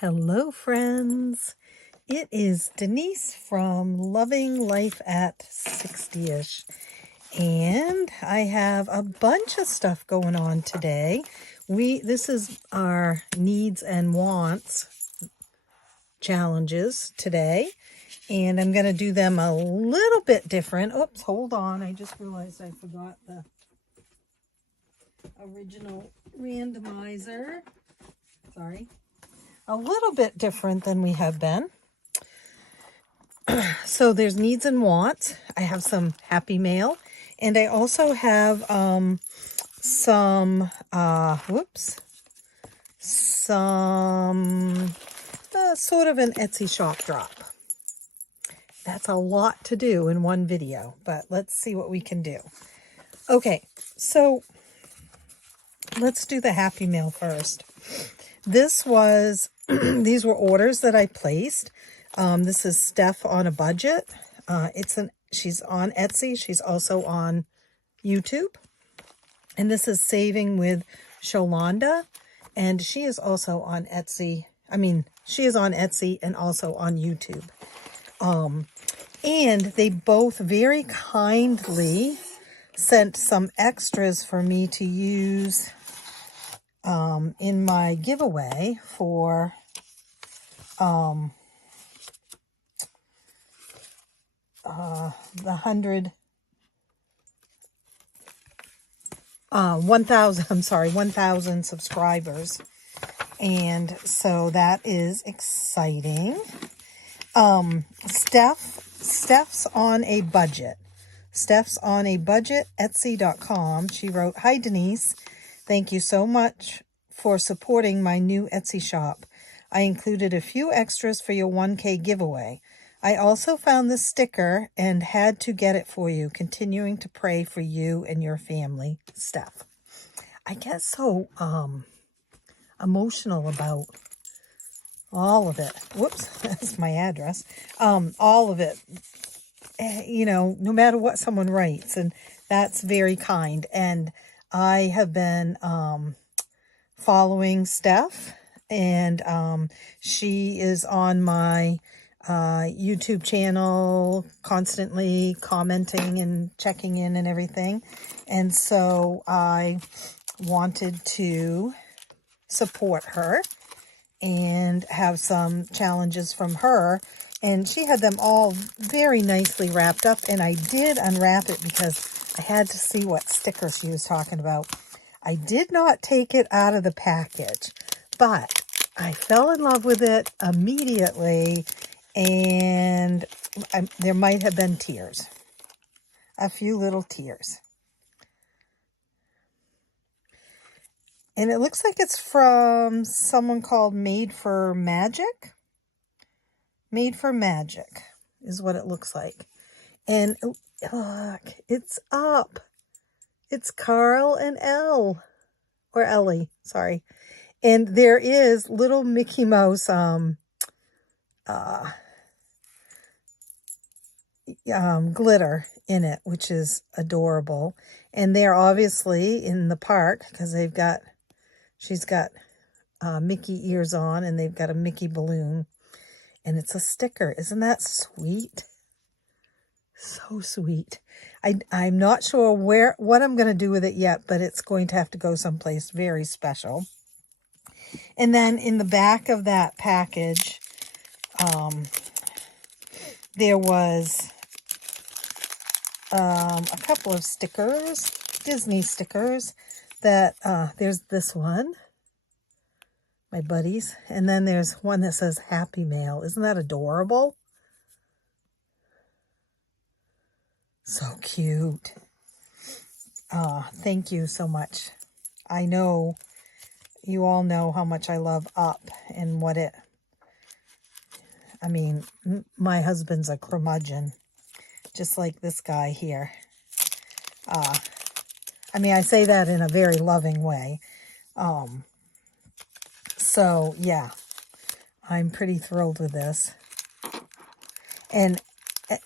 Hello, friends. It is Denise from Loving Life at 60ish. And I have a bunch of stuff going on today. This is our needs and wants challenges today. And I'm going to do them a little bit different. Oops, hold on. I just realized I forgot the original randomizer. Sorry. A little bit different than we have been. So there's needs and wants. I have some happy mail, and I also have some sort of an Etsy shop drop. That's a lot to do in one video, but let's see what we can do. Okay, so let's do the happy mail first. This was these were orders that I placed. This is Steph on a budget. She's on Etsy. She's also on YouTube. And this is Saving with Sholanda. And she is also on Etsy. She is on Etsy and also on YouTube. And they both very kindly sent some extras for me to use in my giveaway for the 1,000 subscribers. And so that is exciting. Steph's on a budget. Steph's on a budget, Etsy.com. She wrote, "Hi, Denise. Thank you so much for supporting my new Etsy shop. I included a few extras for your 1K giveaway. I also found this sticker and had to get it for you. Continuing to pray for you and your family, Steph." I get so emotional about all of it. Whoops, that's my address. All of it, no matter what someone writes, and that's very kind. And I have been following Steph, and she is on my YouTube channel, constantly commenting and checking in and everything. And so I wanted to support her and have some challenges from her. And she had them all very nicely wrapped up. And I did unwrap it because I had to see what sticker she was talking about. I did not take it out of the package, but I fell in love with it immediately. And there might have been tears. A few little tears. And it looks like it's from someone called Made for Magic. Made for Magic is what it looks like. And look, it's up. It's Carl and Ellie, sorry. And there is little Mickey Mouse glitter in it, which is adorable. And they're obviously in the park because she's got Mickey ears on, and they've got a Mickey balloon. And it's a sticker. Isn't that sweet? So sweet. I'm not sure what I'm going to do with it yet, but it's going to have to go someplace very special. And then in the back of that package, there was a couple of stickers, Disney stickers, that there's this one, my buddies, and then there's one that says Happy Mail. Isn't that adorable? So cute. Thank you so much. I know you all know how much I love Up and my husband's a curmudgeon, just like this guy here. I say that in a very loving way. So yeah, I'm pretty thrilled with this. And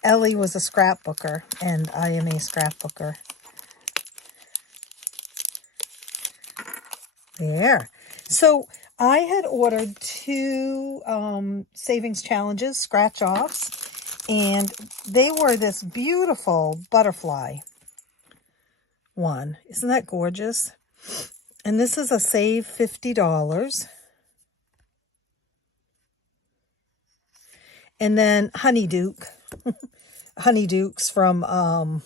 Ellie was a scrapbooker, and I am a scrapbooker. There. So I had ordered 2 savings challenges, scratch-offs, and they were this beautiful butterfly one. Isn't that gorgeous? And this is a save $50. And then Honeyduke. Honeydukes from,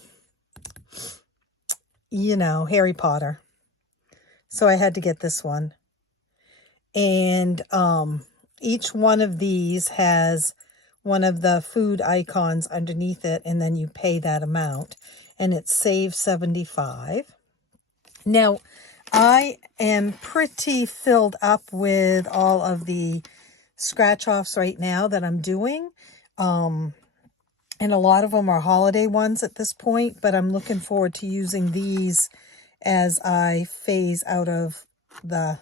you know, Harry Potter. So I had to get this one. And each one of these has one of the food icons underneath it, and then you pay that amount. And it's save $75. Now, I am pretty filled up with all of the scratch-offs right now that I'm doing. And a lot of them are holiday ones at this point, but I'm looking forward to using these as I phase out of the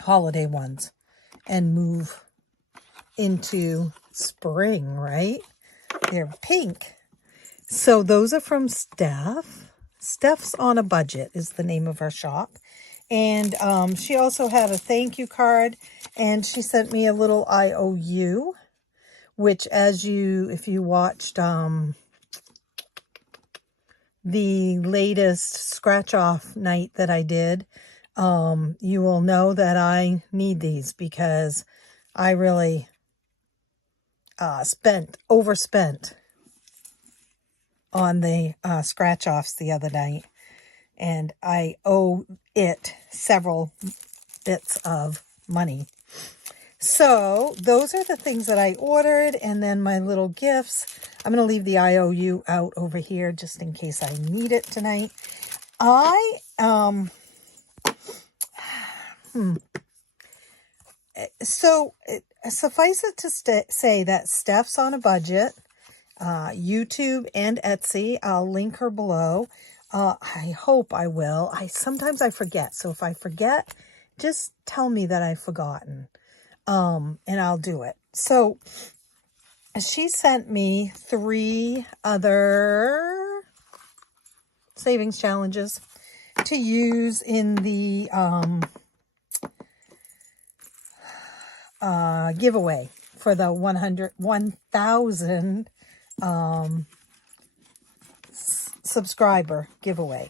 holiday ones and move into spring, right? They're pink. So those are from Steph. Steph's on a Budget is the name of her shop. And she also had a thank you card, and she sent me a little IOU, which if you watched the latest scratch-off night that I did, you will know that I need these because I really overspent on the scratch-offs the other night, and I owe it several bits of money. So those are the things that I ordered, and then my little gifts. I'm going to leave the IOU out over here just in case I need it tonight. So suffice it to say that Steph's on a budget. YouTube and Etsy. I'll link her below. I hope I will. Sometimes I forget. So if I forget, just tell me that I've forgotten. And I'll do it. So she sent me 3 other savings challenges to use in the giveaway for the 1,000 subscriber giveaway.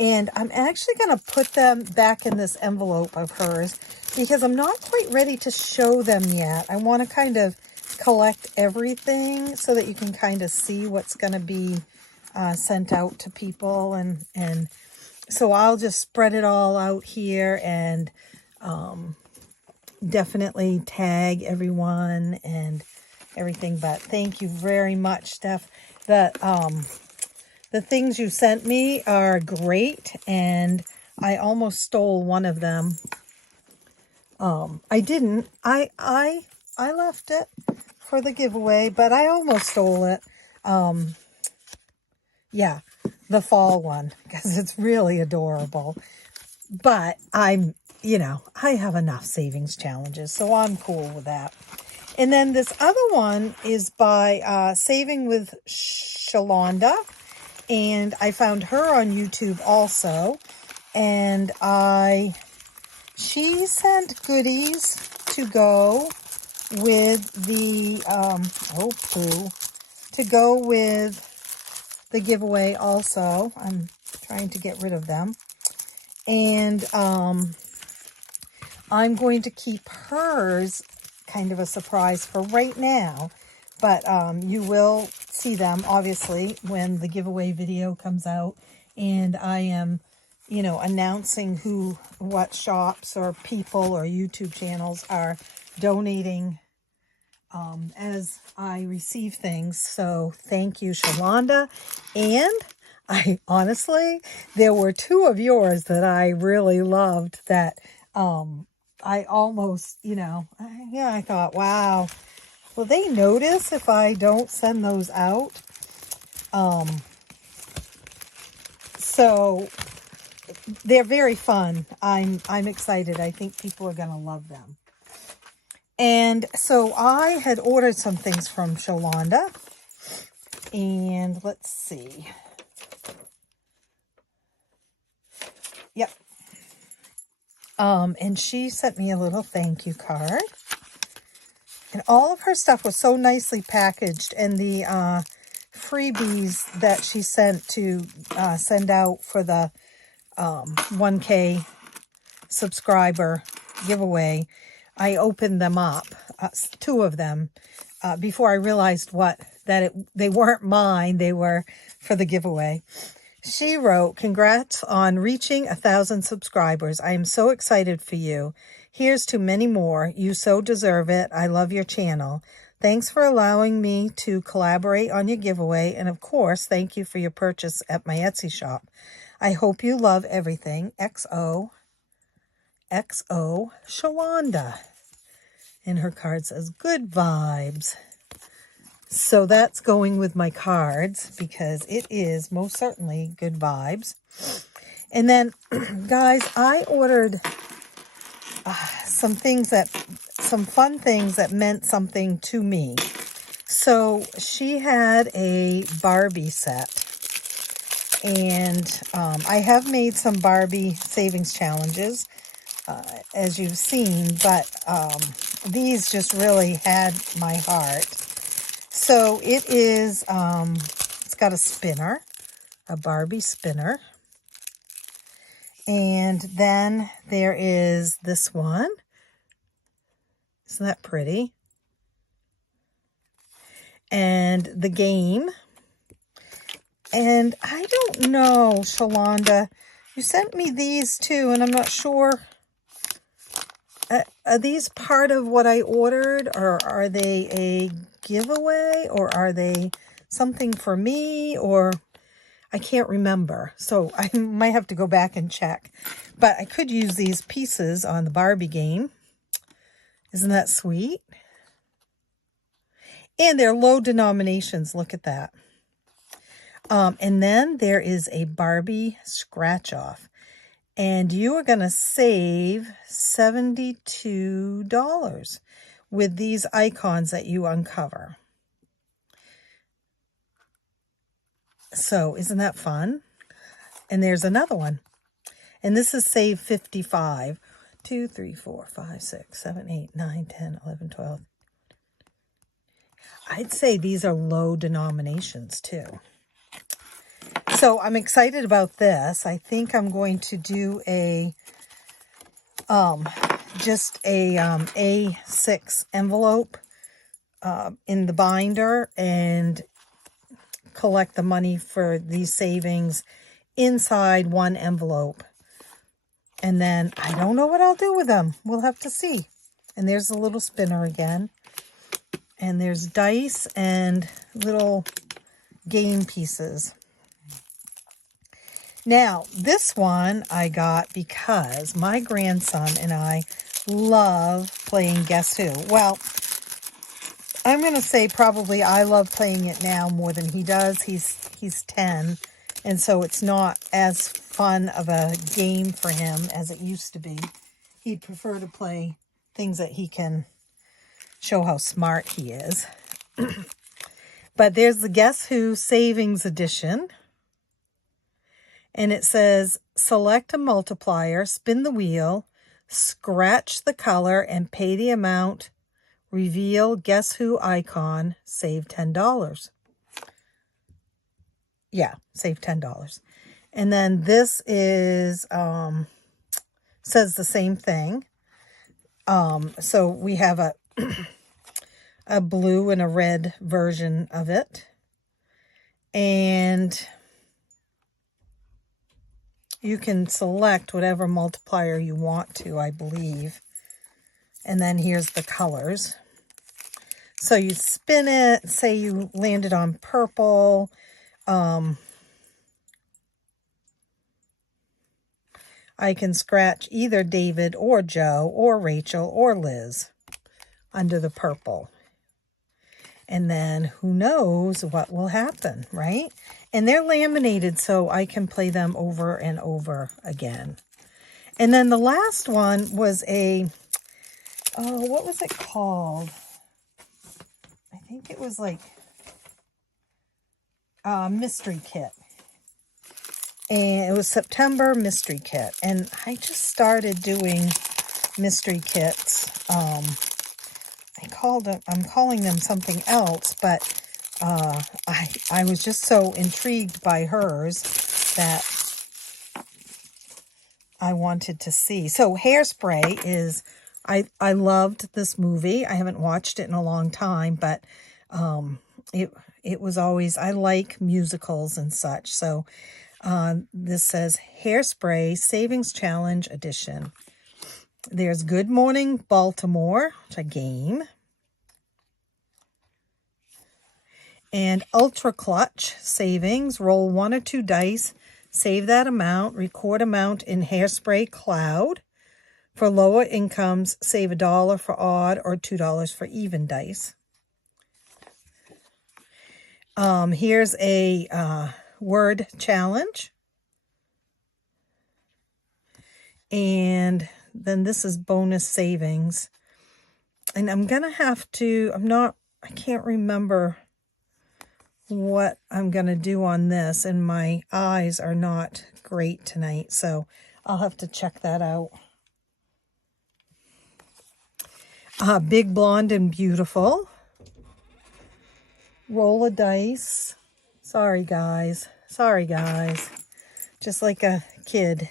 And I'm actually going to put them back in this envelope of hers because I'm not quite ready to show them yet. I want to kind of collect everything so that you can kind of see what's going to be sent out to people. And so I'll just spread it all out here and definitely tag everyone and everything. But thank you very much, Steph. The things you sent me are great, and I almost stole one of them. I didn't. I left it for the giveaway, but I almost stole it. Yeah, the fall one, because it's really adorable. But I have enough savings challenges, so I'm cool with that. And then this other one is by Saving with Shalonda. And I found her on YouTube also. And she sent goodies to go with the, the giveaway also. I'm trying to get rid of them. And I'm going to keep hers kind of a surprise for right now. But you will see them, obviously, when the giveaway video comes out. And I am, announcing what shops or people or YouTube channels are donating as I receive things. So thank you, Shalonda. And there were 2 of yours that I really loved that I almost, I thought, wow. Will they notice if I don't send those out? So they're very fun. I'm excited. I think people are going to love them. And so I had ordered some things from Shalonda. And let's see. Yep. And she sent me a little thank you card. And all of her stuff was so nicely packaged. And the freebies that she sent to send out for the 1K subscriber giveaway, I opened them up, 2 of them, before I realized they weren't mine. They were for the giveaway. She wrote, "Congrats on reaching 1,000 subscribers. I am so excited for you. Here's to many more. You so deserve it. I love your channel. Thanks for allowing me to collaborate on your giveaway. And of course, thank you for your purchase at my Etsy shop. I hope you love everything. XO Shalonda." And her card says, "Good vibes." So that's going with my cards because it is most certainly good vibes. And then, guys, I ordered some fun things that meant something to me. So she had a Barbie set. And I have made some Barbie savings challenges, as you've seen, but these just really had my heart. So it is, it's got a spinner, a Barbie spinner. And then there is this one. Isn't that pretty? And the game. And I don't know, Shalonda, you sent me these too, and I'm not sure. Are these part of what I ordered, or are they a giveaway, or are they something for me, or I can't remember. So I might have to go back and check. But I could use these pieces on the Barbie game. Isn't that sweet? And they're low denominations. Look at that. And then there is a Barbie scratch off. And you are going to save $72 with these icons that you uncover. So isn't that fun? And there's another one. And this is save 55. 2, 3, 4, 5, 6, 7, 8, 9, 10, 11, 12. I'd say these are low denominations too. So I'm excited about this. I think I'm going to do a just a A6 envelope in the binder and collect the money for these savings inside one envelope. And then I don't know what I'll do with them. We'll have to see. And there's a little spinner again. And there's dice and little game pieces. Now, this one I got because my grandson and I love playing Guess Who. Well, I'm going to say probably I love playing it now more than he does. He's 10, and so it's not as fun of a game for him as it used to be. He'd prefer to play things that he can show how smart he is. But there's the Guess Who Savings Edition. And it says, select a multiplier, spin the wheel, scratch the color, and pay the amount. Reveal Guess Who icon, save $10. Yeah, save $10. And then this is, says the same thing. So we have a blue and a red version of it. And you can select whatever multiplier you want to, I believe. And then here's the colors. So you spin it, say you landed on purple. I can scratch either David or Joe or Rachel or Liz under the purple. And then who knows what will happen, right? And they're laminated so I can play them over and over again. And then the last one was a, what was it called? I think it was like a mystery kit. And it was September mystery kit. And I just started doing mystery kits. I'm calling them something else, but I was just so intrigued by hers that I wanted to see. So Hairspray is, I loved this movie. I haven't watched it in a long time, but it was always, I like musicals and such. So this says Hairspray Savings Challenge Edition. There's Good Morning Baltimore, which a game. And Ultra Clutch Savings. Roll 1 or 2 dice. Save that amount. Record amount in Hairspray Cloud. For lower incomes, save $1 for odd or $2 for even dice. Here's a word challenge. And then this is bonus savings. And I'm going to have to, I can't remember what I'm going to do on this. And my eyes are not great tonight. So I'll have to check that out. Big Blonde and Beautiful. Roll a dice. Sorry, guys. Sorry, guys. Just like a kid.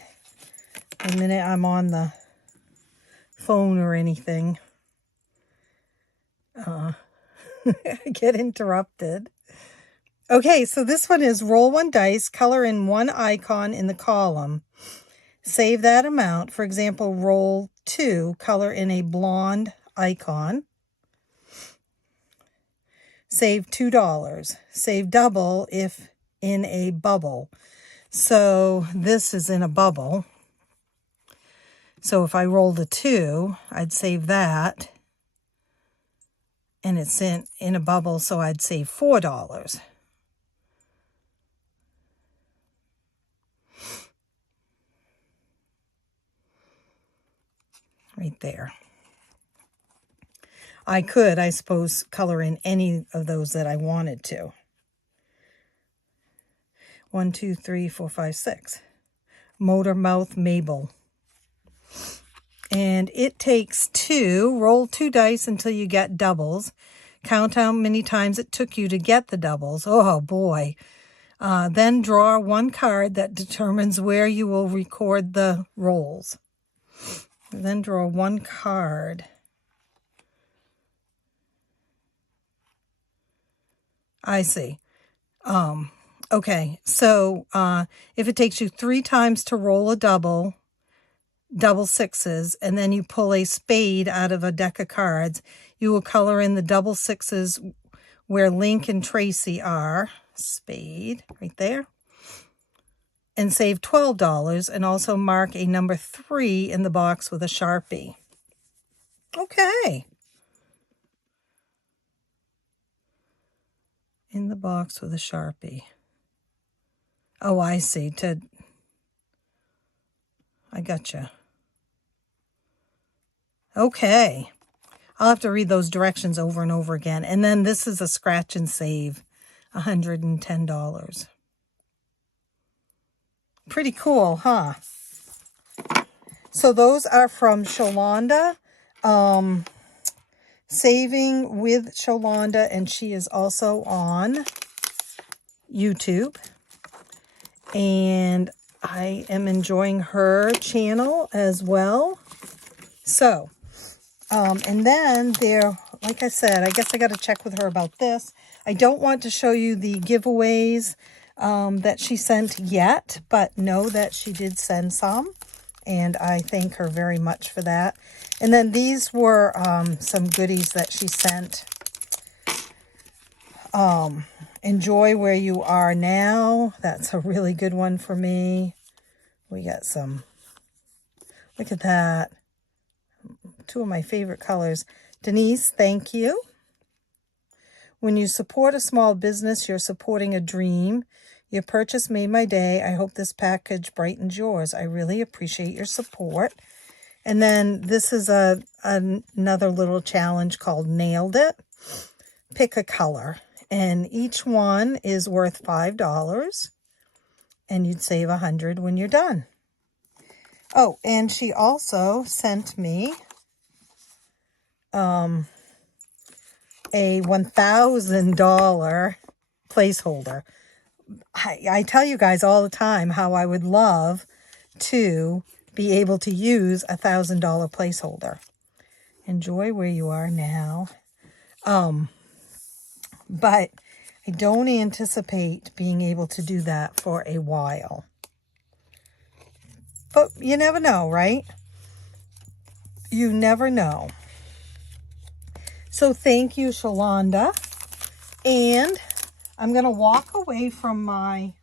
The minute I'm on the phone or anything, I get interrupted. Okay, so this one is roll 1 dice, color in 1 icon in the column. Save that amount. For example, roll 2, color in a blonde icon. Save $2. Save double if in a bubble. So this is in a bubble. So if I rolled a 2, I'd save that. And it's in a bubble, so I'd save $4. Right there. I could, I suppose, color in any of those that I wanted to. 1, 2, 3, 4, 5, 6. Motor Mouth Mabel. And it takes 2. Roll 2 dice until you get doubles. Count how many times it took you to get the doubles. Oh, boy. Then draw 1 card that determines where you will record the rolls. Then draw 1 card. I see. Okay, so if it takes you 3 times to roll a double sixes, and then you pull a spade out of a deck of cards, you will color in the double sixes where Link and Tracy are. Spade, right there. And save $12, and also mark a number 3 in the box with a Sharpie. Okay. In the box with a Sharpie. Oh, I see. I gotcha. Okay. I'll have to read those directions over and over again. And then this is a scratch and save. $110. Pretty cool, huh? So those are from Sholanda. Saving with Sholanda, and she is also on YouTube. And I am enjoying her channel as well. So, and then there, like I said, I guess I got to check with her about this. I don't want to show you the giveaways that she sent yet, but know that she did send some. And I thank her very much for that. And then these were some goodies that she sent. Enjoy Where You Are Now. That's a really good one for me. We got some, look at that. 2 of my favorite colors. Denise, thank you. When you support a small business, you're supporting a dream. Your purchase made my day. I hope this package brightens yours. I really appreciate your support. And then this is another little challenge called Nailed It. Pick a color. And each one is worth $5. and you'd save $100 when you're done. Oh, and she also sent me a $1,000 placeholder. I tell you guys all the time how I would love to be able to use a $1,000 placeholder. Enjoy where you are now. But I don't anticipate being able to do that for a while. But you never know, right? You never know. So thank you, Shalonda. And I'm going to walk away from my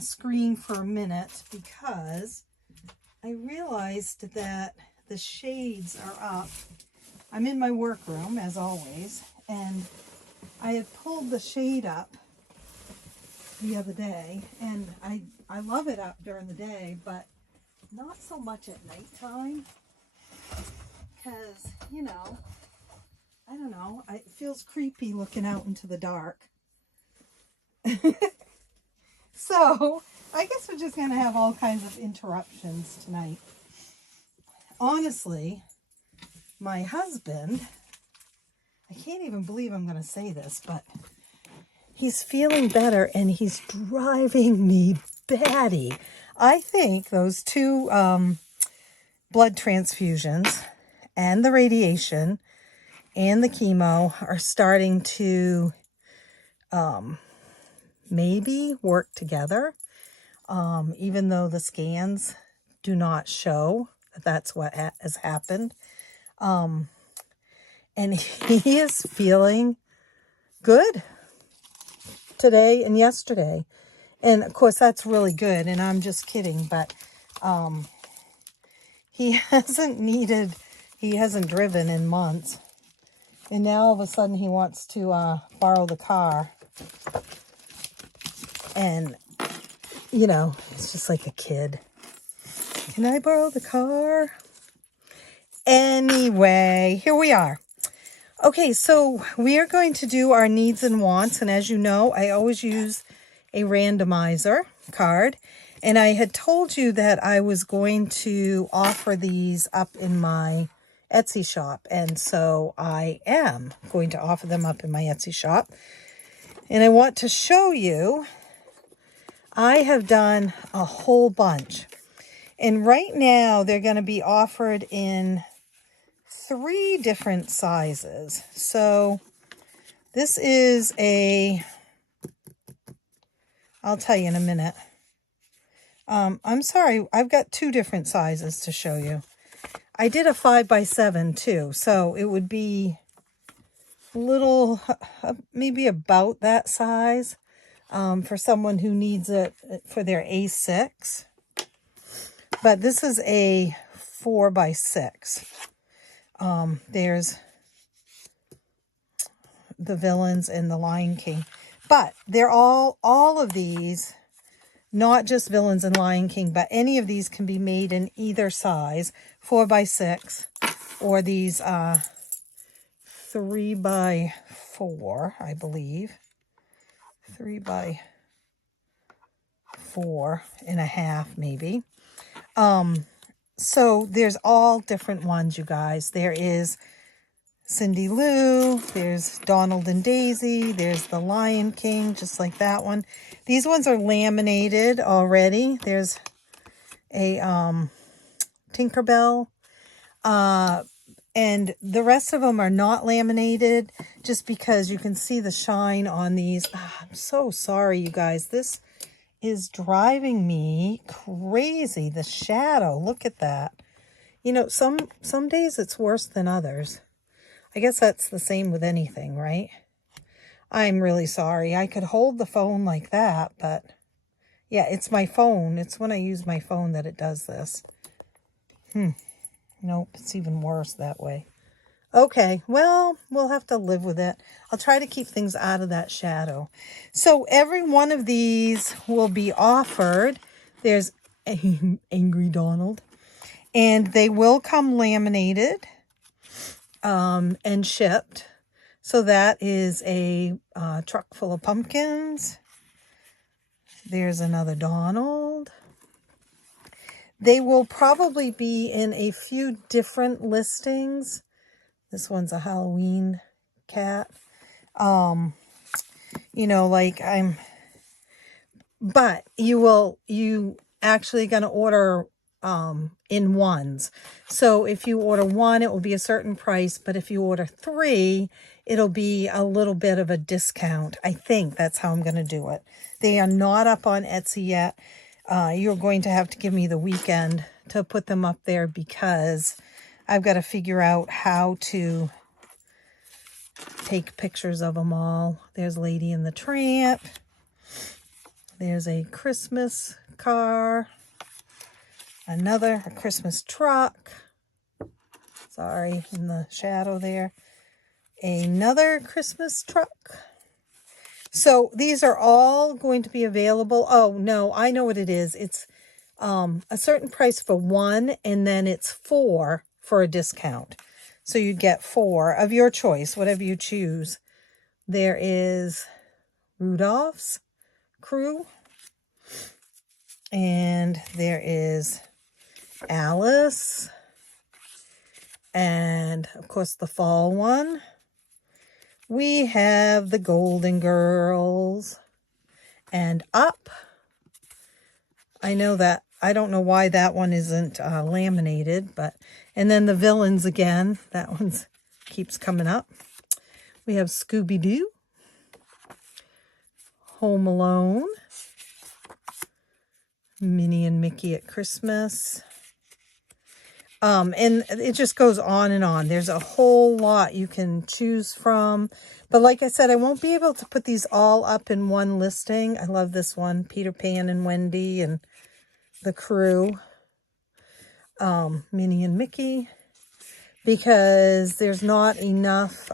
screen for a minute because I realized that the shades are up. I'm in my workroom, as always, and I had pulled the shade up the other day, and I love it up during the day, but not so much at nighttime, because, you know, I don't know, it feels creepy looking out into the dark. So, I guess we're just going to have all kinds of interruptions tonight. Honestly, my husband, I can't even believe I'm going to say this, but he's feeling better and he's driving me batty. I think those two blood transfusions and the radiation and the chemo are starting to maybe work together, even though the scans do not show that that's what has happened. And he is feeling good today and yesterday. And of course that's really good, and I'm just kidding, but he hasn't driven in months. And now all of a sudden he wants to borrow the car. And, you know, it's just like a kid. Can I borrow the car? Anyway, here we are. Okay, so we are going to do our needs and wants. And as you know, I always use a randomizer card. And I had told you that I was going to offer these up in my Etsy shop. And so I am going to offer them up in my Etsy shop. And I want to show you, I have done a whole bunch. And right now they're going to be offered in 3 different sizes. So this is I'll tell you in a minute. I'm sorry, I've got 2 different sizes to show you. I did a 5x7 too, so it would be a little, maybe about that size for someone who needs it for their A6. But this is a 4x6. There's the villains and the Lion King. But they're all of these, not just villains and Lion King, but any of these can be made in either size, 4x6, or these 3x4, I believe. 3x4.5, maybe. So there's all different ones, you guys. There is Cindy Lou, there's Donald and Daisy, there's the Lion King, just like that one. These ones are laminated already. There's a Tinkerbell, and the rest of them are not laminated, just because you can see the shine on these. I'm so sorry, you guys. This is driving me crazy. The shadow, look at that. You know, some days it's worse than others. I guess that's the same with anything, right? I'm really sorry. I could hold the phone like that, but yeah, it's my phone. It's when I use my phone that it does this. Nope, it's even worse that way. Okay, well, we'll have to live with it. I'll try to keep things out of that shadow. So every one of these will be offered. There's Angry Donald. And they will come laminated and shipped. So that is a truck full of pumpkins. There's another Donald. They will probably be in a few different listings. This one's a Halloween cat. You know, like but you actually going to order in ones. So if you order one, it will be a certain price, but if you order 3, it'll be a little bit of a discount. I think that's how I'm going to do it. They are not up on Etsy yet. You're going to have to give me the weekend to put them up there because I've got to figure out how to take pictures of them all. There's Lady and the Tramp. There's a Christmas car. A Christmas truck. Sorry, in the shadow there. Another Christmas truck. So these are all going to be available. Oh, no, I know what it is. It's a certain price for 1, and then it's 4 for a discount. So you get 4 of your choice, whatever you choose. There is Rudolph's Crew. And there is Alice. And, of course, the fall one. We have the Golden Girls. And Up. I know that. I don't know why that one isn't laminated. And then the Villains again. That one keeps coming up. We have Scooby-Doo. Home Alone. Minnie and Mickey at Christmas. And it just goes on and on. There's a whole lot you can choose from. But like I said, I won't be able to put these all up in one listing. I love this one. Peter Pan and Wendy and the crew. Minnie and Mickey. Because there's not enough...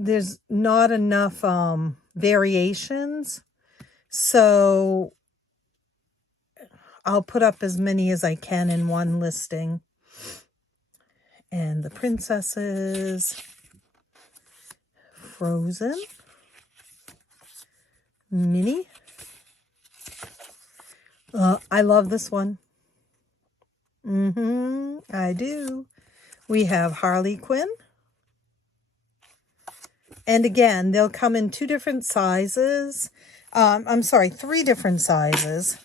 there's not enough variations. So I'll put up as many as I can in one listing. And the princesses. Frozen. Minnie. I love this one. I do. We have Harley Quinn. And again, they'll come in 2 different sizes. I'm sorry, 3 different sizes.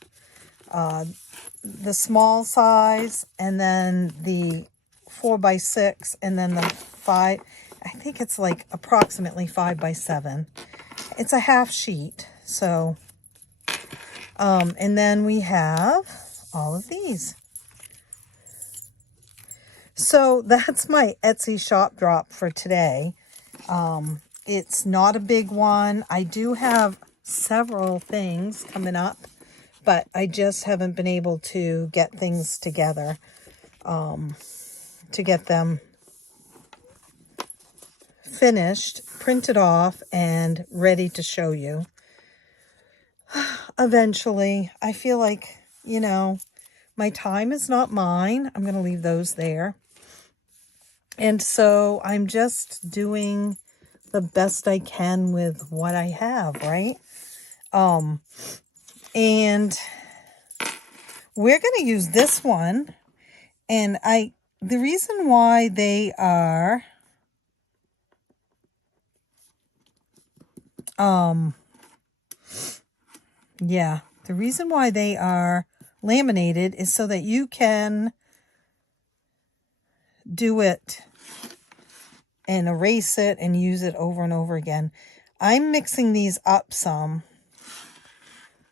The small size, and then the 4x6, and then the 5. I think it's like approximately 5x7. It's a half sheet. So, and then we have all of these. So that's my Etsy shop drop for today. It's not a big one. I do have several things coming up, but I just haven't been able to get things together to get them finished, printed off, and ready to show you. Eventually, I feel like, you know, my time is not mine. I'm going to leave those there. And so I'm just doing the best I can with what I have, right? And we're going to use this one. And the reason why they are, the reason why they are laminated is so that you can do it and erase it and use it over and over again. I'm mixing these up some.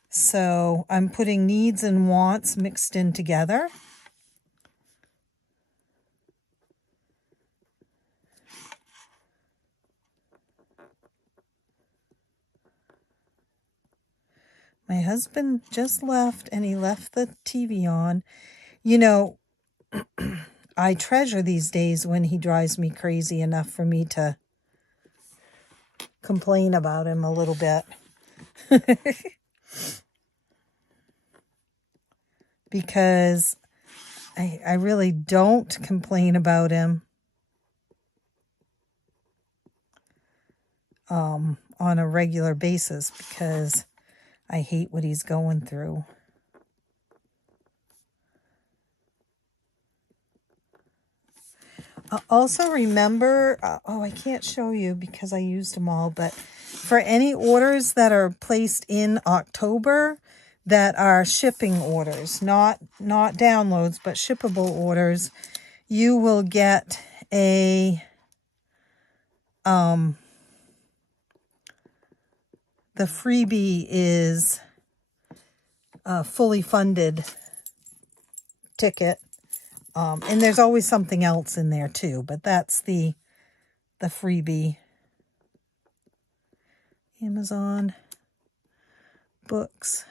So I'm putting needs and wants mixed in together. My husband just left, and he left the TV on. You know, I treasure these days when he drives me crazy enough for me to complain about him a little bit. Because I really don't complain about him. on a regular basis because I hate what he's going through. Also remember, I can't show you because I used them all, but for any orders that are placed in October that are shipping orders, not downloads, but shippable orders, you will get a, the freebie is a fully funded ticket. And there's always something else in there too, but that's the freebie. Amazon books.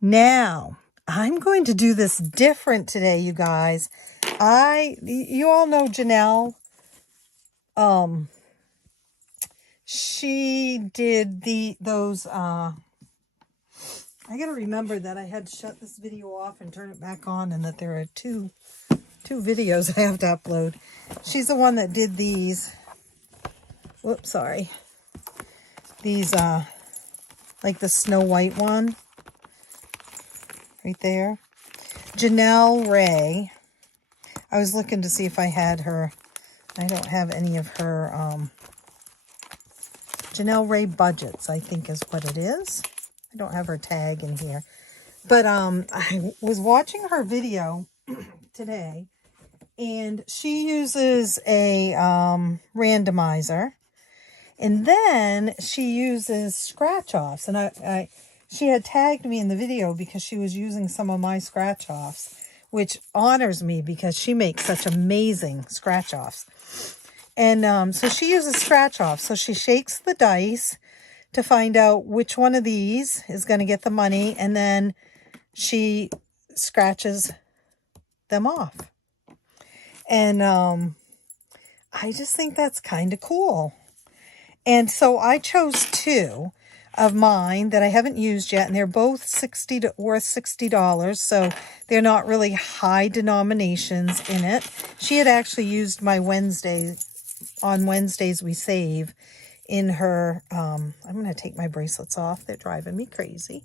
Now, I'm going to do this different today, you guys. You all know Janelle. She did those, I gotta remember that I had to shut this video off and turn it back on, and that there are two videos I have to upload. She's the one that did these. Whoops, sorry. These, like the Snow White one. Right there. Janelle Ray. I was looking to see if I had her. I don't have any of her, Janelle Ray Budgets, I think is what it is. I don't have her tag in here. But I was watching her video today, and she uses a randomizer, and then she uses scratch-offs. And she had tagged me in the video because she was using some of my scratch-offs, which honors me because she makes such amazing scratch-offs. And so she uses scratch-offs. So she shakes the dice to find out which one of these is going to get the money, and then she scratches them off. And I just think that's kind of cool. And so I chose two of mine that I haven't used yet, and they're both worth $60, so they're not really high denominations in it. She had actually used my on Wednesdays we save in her, I'm going to take my bracelets off. They're driving me crazy.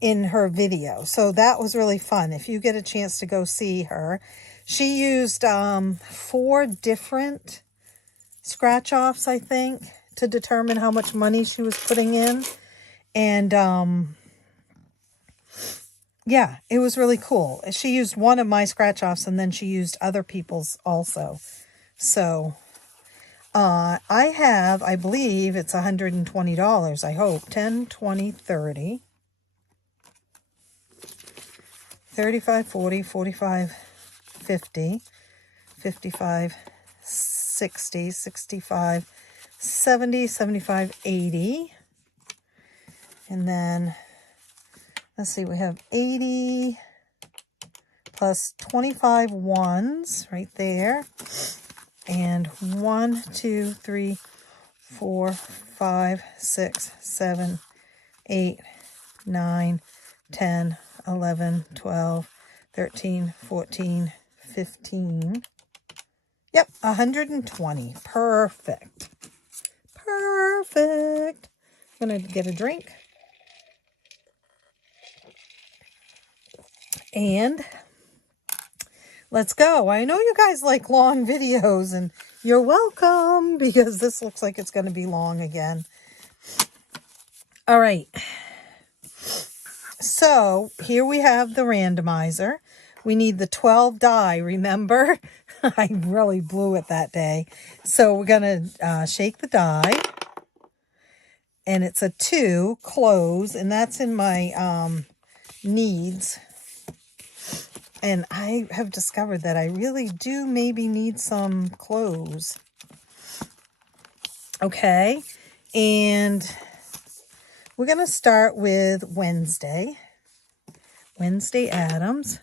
In her video. So that was really fun. If you get a chance to go see her. She used 4 different scratch-offs, I think, to determine how much money she was putting in. And yeah, it was really cool. She used one of my scratch-offs, and then she used other people's also. So I believe it's $120, I hope. 10, 20, 30. 35, 40, 45, 50, 55, 60, 65, 70, 75, 80. And then, let's see, we have 80 plus 25 ones right there. And 1, 2, 3, 4, 5, 6, 7, 8, 9, 10, 11, 12, 13, 14, 15. Yep, 120. Perfect. Perfect. I'm going to get a drink. And let's go. I know you guys like long videos, and you're welcome, because this looks like it's going to be long again. All right. So here we have the randomizer. We need the 12 die, remember? I really blew it that day. So we're going to shake the die. And it's a 2, close, and that's in my needs. And I have discovered that I really do maybe need some clothes. Okay, and we're going to start with Wednesday Adams,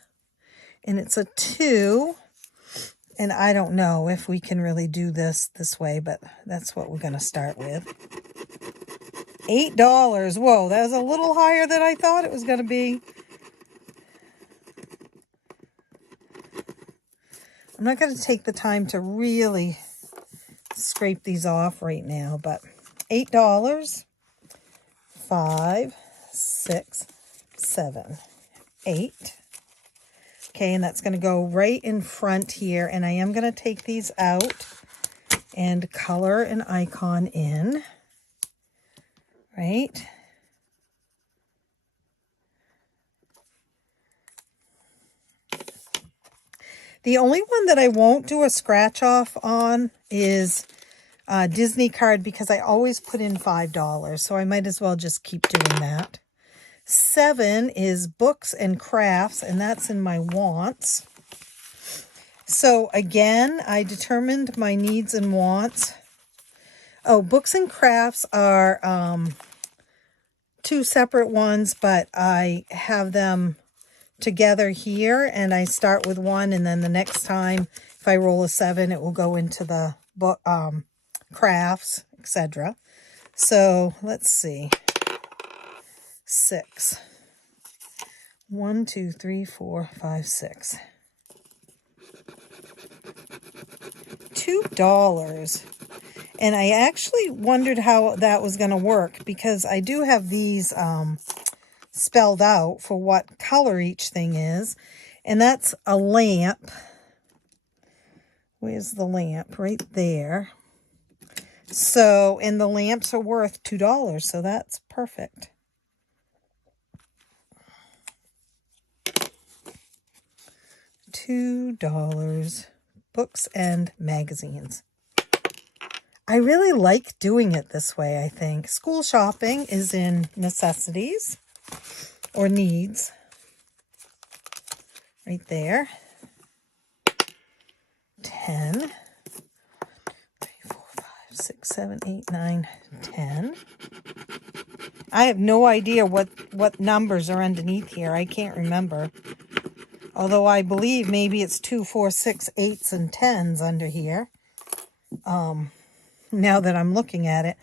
and it's a 2, and I don't know if we can really do this way, but that's what we're going to start with. $8. Whoa, that was a little higher than I thought it was going to be. I'm not going to take the time to really scrape these off right now, but $8. 5, 6, 7, 8. Okay, and that's going to go right in front here. And I am going to take these out and color an icon in. Right? The only one that I won't do a scratch off on is Disney card, because I always put in $5. So I might as well just keep doing that. 7 is books and crafts, and that's in my wants. So again, I determined my needs and wants. Oh, books and crafts are 2 separate ones, but I have them together here, and I start with one, and then the next time, if I roll a 7, it will go into the book, crafts, etc. So let's see. 6. 1, 2, 3, 4, 5, 6. $2. And I actually wondered how that was going to work, because I do have these spelled out for what color each thing is. And that's a lamp. Where's the lamp? Right there. So, and the lamps are worth $2, so that's perfect. $2. Books and magazines. I really like doing it this way, I think. School shopping is in necessities or needs. Right there. 10. 3, 4, 5, 6, 7, 8, 9, 10. I have no idea what numbers are underneath here. I can't remember. Although I believe maybe it's 2, 4, 6, 8s, and 10s under here. Now that I'm looking at it,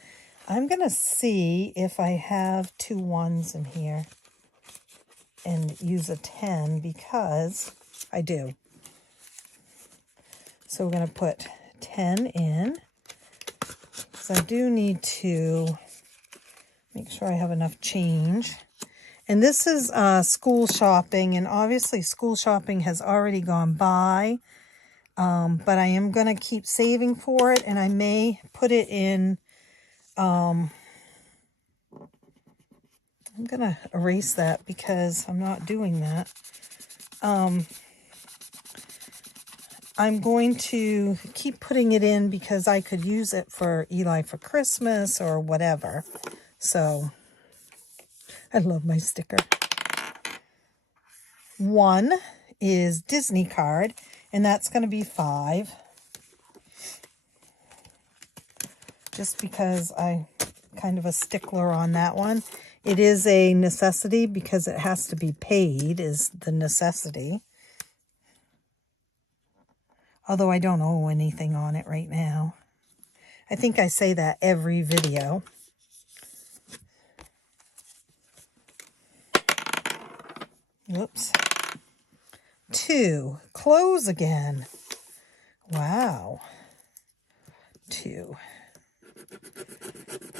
I'm going to see if I have 2 1s in here and use a 10, because I do. So we're going to put 10 in. So I do need to make sure I have enough change. And this is school shopping, and obviously school shopping has already gone by, but I am going to keep saving for it, and I may put it in, I'm going to erase that because I'm not doing that. I'm going to keep putting it in because I could use it for Eli for Christmas or whatever. So I love my sticker. 1 is Disney card, and that's going to be 5. Just because I'm kind of a stickler on that one. It is a necessity because it has to be paid, is the necessity. Although I don't owe anything on it right now. I think I say that every video. Whoops. 2. Clothes again. Wow. 2.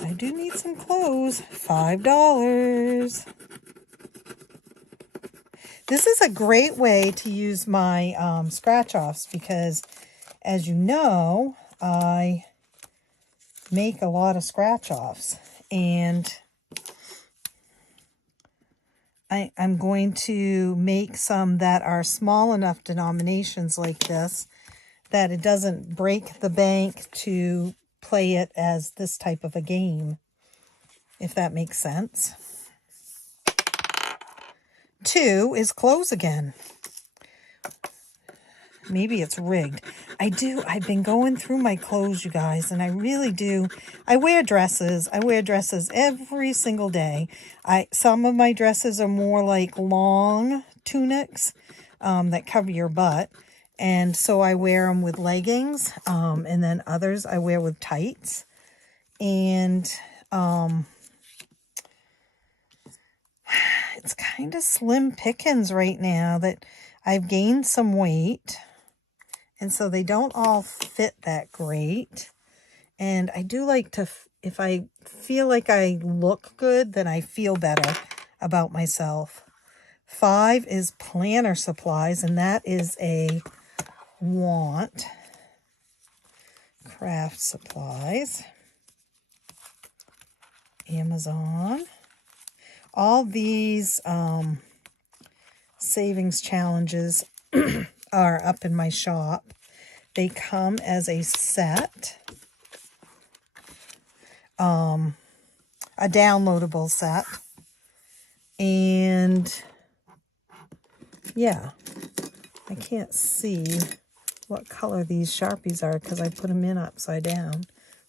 I do need some clothes. $5. This is a great way to use my scratch-offs because, as you know, I make a lot of scratch-offs. And I'm going to make some that are small enough denominations like this that it doesn't break the bank to play it as this type of a game, if that makes sense. 2 is clothes again. Maybe it's rigged. I've been going through my clothes, you guys, and I really do. I wear dresses. I wear dresses every single day. Some of my dresses are more like long tunics that cover your butt. And so I wear them with leggings. And then others I wear with tights. And it's kind of slim pickings right now that I've gained some weight. And so they don't all fit that great. And I do like to, if I feel like I look good, then I feel better about myself. 5 is planner supplies, and that is a want. Craft supplies. Amazon. All these savings challenges are up in my shop. They come as a set. A downloadable set. And yeah, I can't see what color these Sharpies are because I put them in upside down.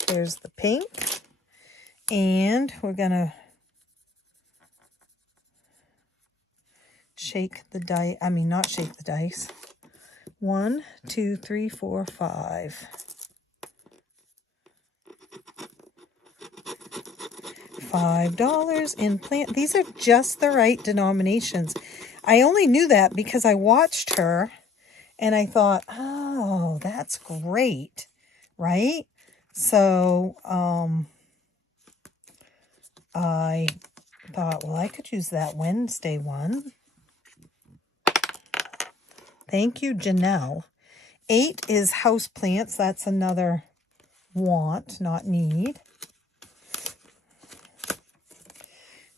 There's the pink. And we're going to shake the dice. I mean, not shake the dice. 1, 2, 3, 4, 5. $5 in plant. These are just the right denominations. I only knew that because I watched her and I thought, oh, that's great, right? So I thought, well, I could use that Wednesday one. Thank you, Janelle. 8 is house plants. That's another want, not need.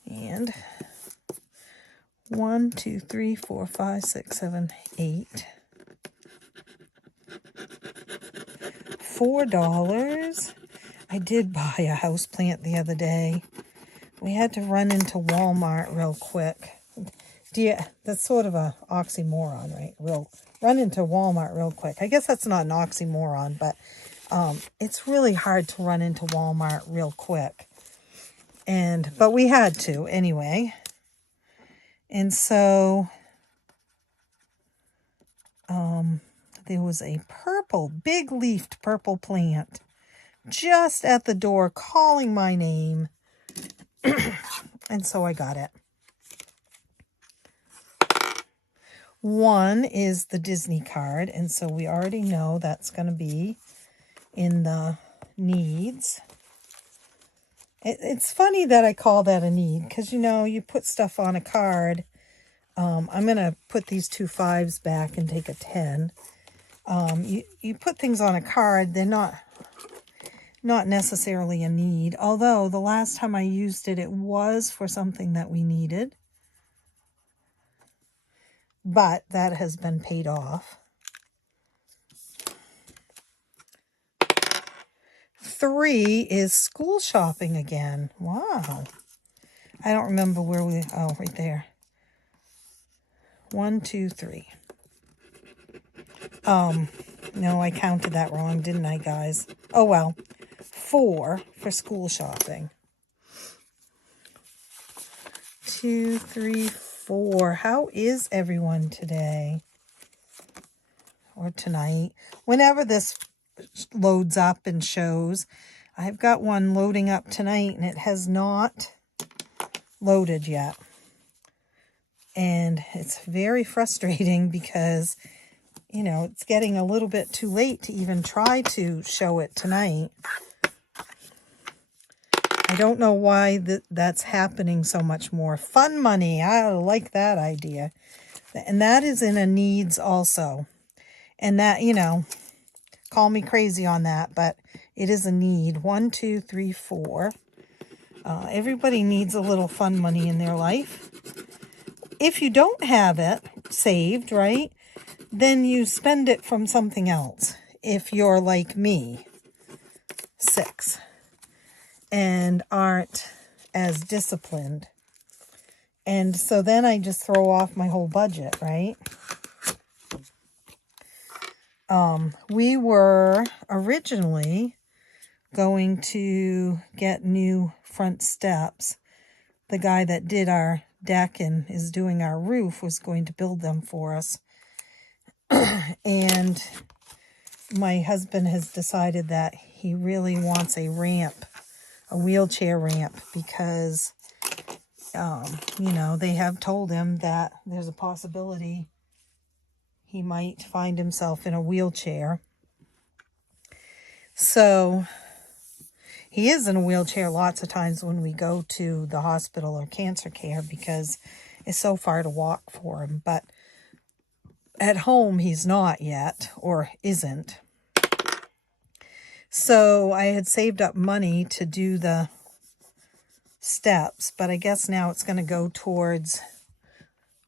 And 1, 2, 3, 4, 5, 6, 7, 8. $4. I did buy a house plant the other day. We had to run into Walmart real quick. That's sort of a oxymoron, right? Run into Walmart real quick. I guess that's not an oxymoron, but it's really hard to run into Walmart real quick. But we had to anyway. And so there was a big leafed purple plant just at the door calling my name. And so I got it. 1 is the Disney card. And so we already know that's going to be in the needs. It's funny that I call that a need because, you put stuff on a card. I'm going to put these 2 5s back and take a 10. You put things on a card, they're not necessarily a need. Although the last time I used it, it was for something that we needed. But that has been paid off. 3 is school shopping again. Wow. I don't remember where right there. 1, 2, 3. No, I counted that wrong, didn't I, guys? Oh, well. 4 for school shopping. 2, 3, 4. How is everyone today? Or tonight? Whenever this loads up and shows. I've got one loading up tonight and it has not loaded yet. And it's very frustrating because, it's getting a little bit too late to even try to show it tonight. I don't know why that's happening so much more. Fun money. I like that idea. And that is in a needs also. And that, call me crazy on that, but it is a need. 1, 2, 3, 4. Everybody needs a little fun money in their life. If you don't have it saved, right, then you spend it from something else. If you're like me, 6, and aren't as disciplined. And so then I just throw off my whole budget, right? We were originally going to get new front steps. The guy that did our deck and is doing our roof was going to build them for us. And my husband has decided that he really wants a ramp, a wheelchair ramp, because, they have told him that there's a possibility he might find himself in a wheelchair. So He is in a wheelchair lots of times when we go to the hospital or cancer care because it's so far to walk for him. But at home, he's not yet, or isn't. So I had saved up money to do the steps, but I guess now it's going to go towards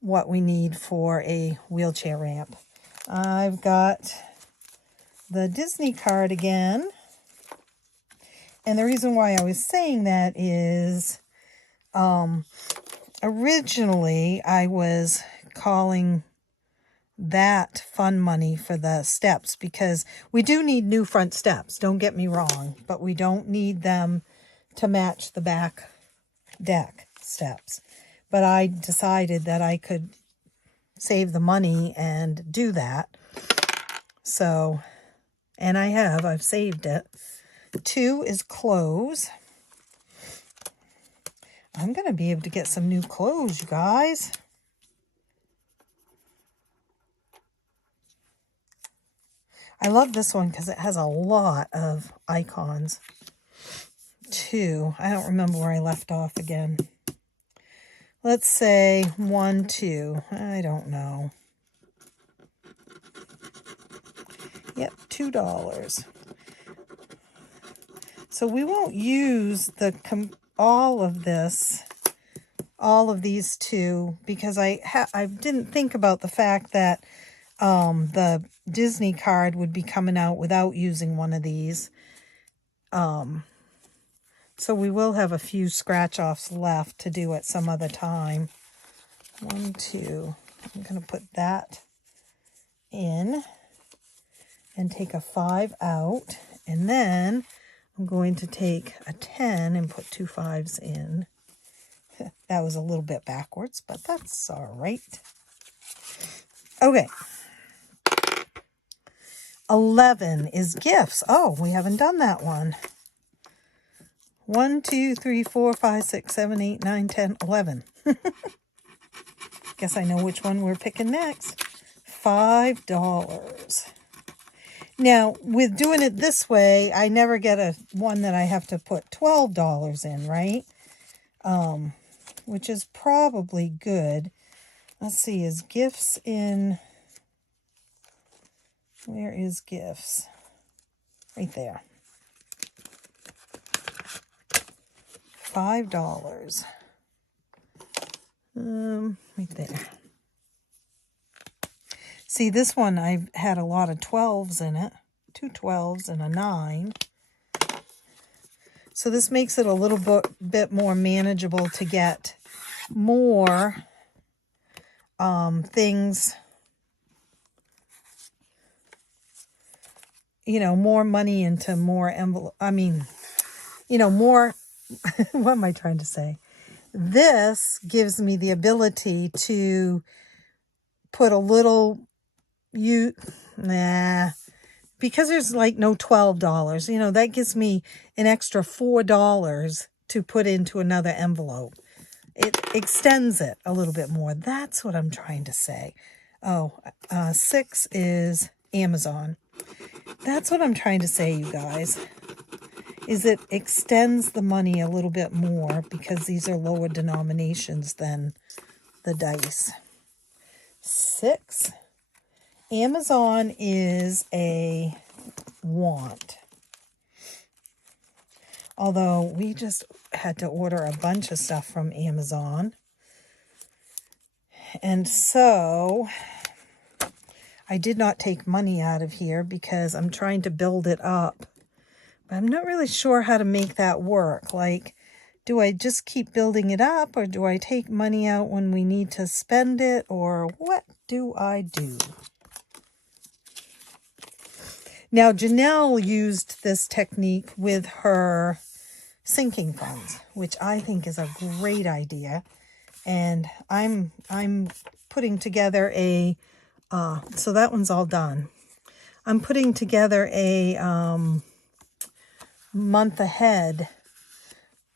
what we need for a wheelchair ramp. I've got the Disney card again. And the reason why I was saying that is originally I was calling that fun money for the steps because we do need new front steps, don't get me wrong, but we don't need them to match the back deck steps. But I decided that I could save the money and do that. So, and I've saved it. 2 is clothes. I'm going to be able to get some new clothes, you guys. I love this one because it has a lot of icons. 2. I don't remember where I left off again. Let's say 1, 2. I don't know. Yep, $2. So we won't use all of these 2 because I didn't think about the fact that the Disney card would be coming out without using one of these. So we will have a few scratch-offs left to do at some other time. 1, 2. I'm going to put that in and take a 5 out. And then I'm going to take a 10 and put 2 5s in. That was a little bit backwards, but that's all right. Okay. 11 is gifts. Oh, we haven't done that one. 1, 2, 3, 4, 5, 6, 7, 8, 9, 10, 11. Guess I know which one we're picking next. $5. Now, with doing it this way, I never get one that I have to put $12 in, right? Which is probably good. Let's see, is gifts in... Where is gifts? Right there. $5. Right there. See, this one, I've had a lot of 12s in it. 2 12s and a 9. So this makes it a little bit more manageable to get more things, you know, more money into more envelope. I mean, you know, more, what am I trying to say? This gives me the ability to put a little, because there's like no $12, you know, that gives me an extra $4 to put into another envelope. It extends it a little bit more. That's what I'm trying to say. Oh, 6 is Amazon. That's what I'm trying to say, you guys, is it extends the money a little bit more because these are lower denominations than the dice. 6. Amazon is a want. Although we just had to order a bunch of stuff from Amazon. And so I did not take money out of here because I'm trying to build it up. But I'm not really sure how to make that work. Like, do I just keep building it up, or do I take money out when we need to spend it, or what do I do? Now, Janelle used this technique with her sinking funds, which I think is a great idea. And I'm putting together a, so that one's all done. I'm putting together a month ahead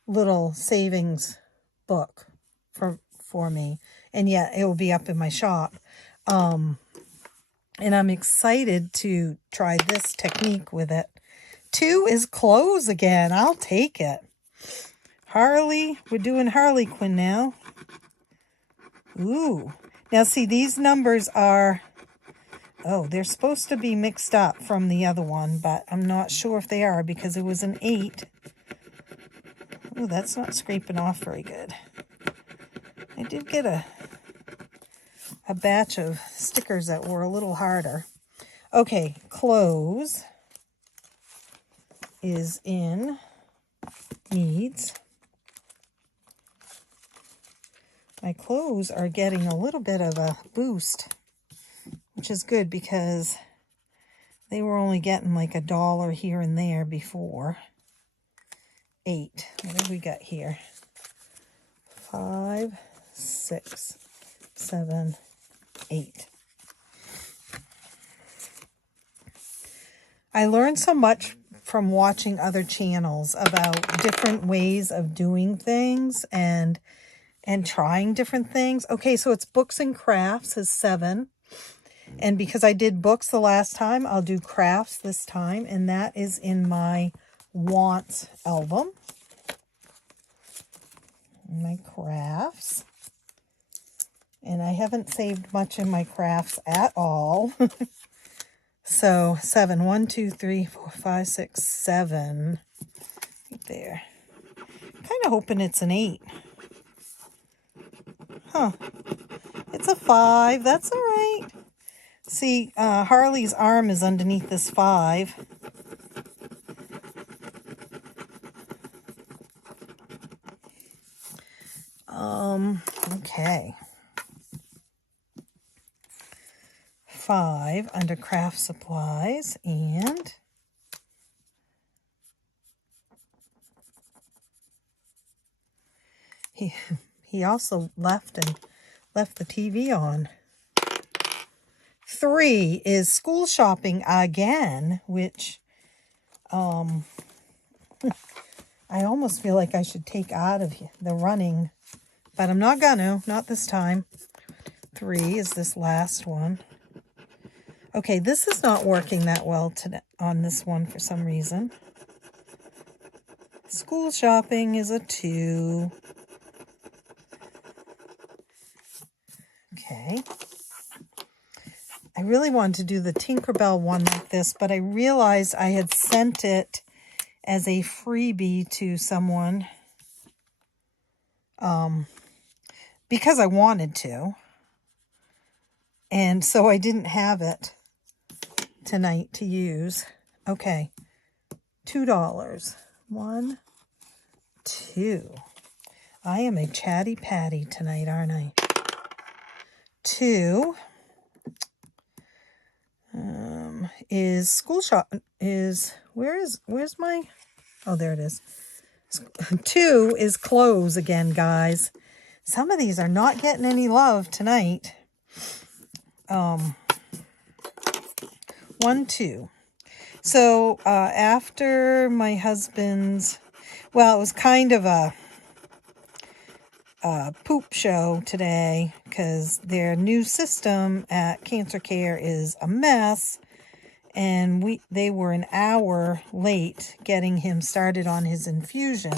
little savings book for me. And yeah, it will be up in my shop. And I'm excited to try this technique with it 2 is close again. I'll take it. Harley, we're doing Harley Quinn now. Ooh. Now see, these numbers are, oh, they're supposed to be mixed up from the other one, but I'm not sure if they are because it was an 8. Ooh, that's not scraping off very good. I did get a batch of stickers that were a little harder. Okay, close is in needs. My clothes are getting a little bit of a boost, which is good because they were only getting like $1 here and there before. 8. What do we got here? 5, 6, 7, 8. I learned so much from watching other channels about different ways of doing things and trying different things. Okay, so it's books and crafts is 7. And because I did books the last time, I'll do crafts this time. And that is in my wants album. My crafts. And I haven't saved much in my crafts at all. So 7. 1, 2, 3, 4, 5, 6, 7. Right there. Kind of hoping it's an 8. Huh. It's a 5. That's all right. See, Harley's arm is underneath this 5. Okay. 5 under craft supplies, and he also left the TV on. 3 is school shopping again, which I almost feel like I should take out of the running, but I'm not gonna, not this time. 3 is this last one. Okay, this is not working that well today on this one for some reason. School shopping is a 2. Okay. I really wanted to do the Tinkerbell one like this, but I realized I had sent it as a freebie to someone because I wanted to. And so I didn't have it tonight to use. Okay, $2. 1, 2. I am a chatty patty tonight, aren't I? 2 is school shop is where's my, oh, there it is. 2 is clothes again, guys. Some of these are not getting any love tonight. 1, 2. So after my husband's, well, it was kind of a poop show today because their new system at Cancer Care is a mess, and they were an hour late getting him started on his infusion.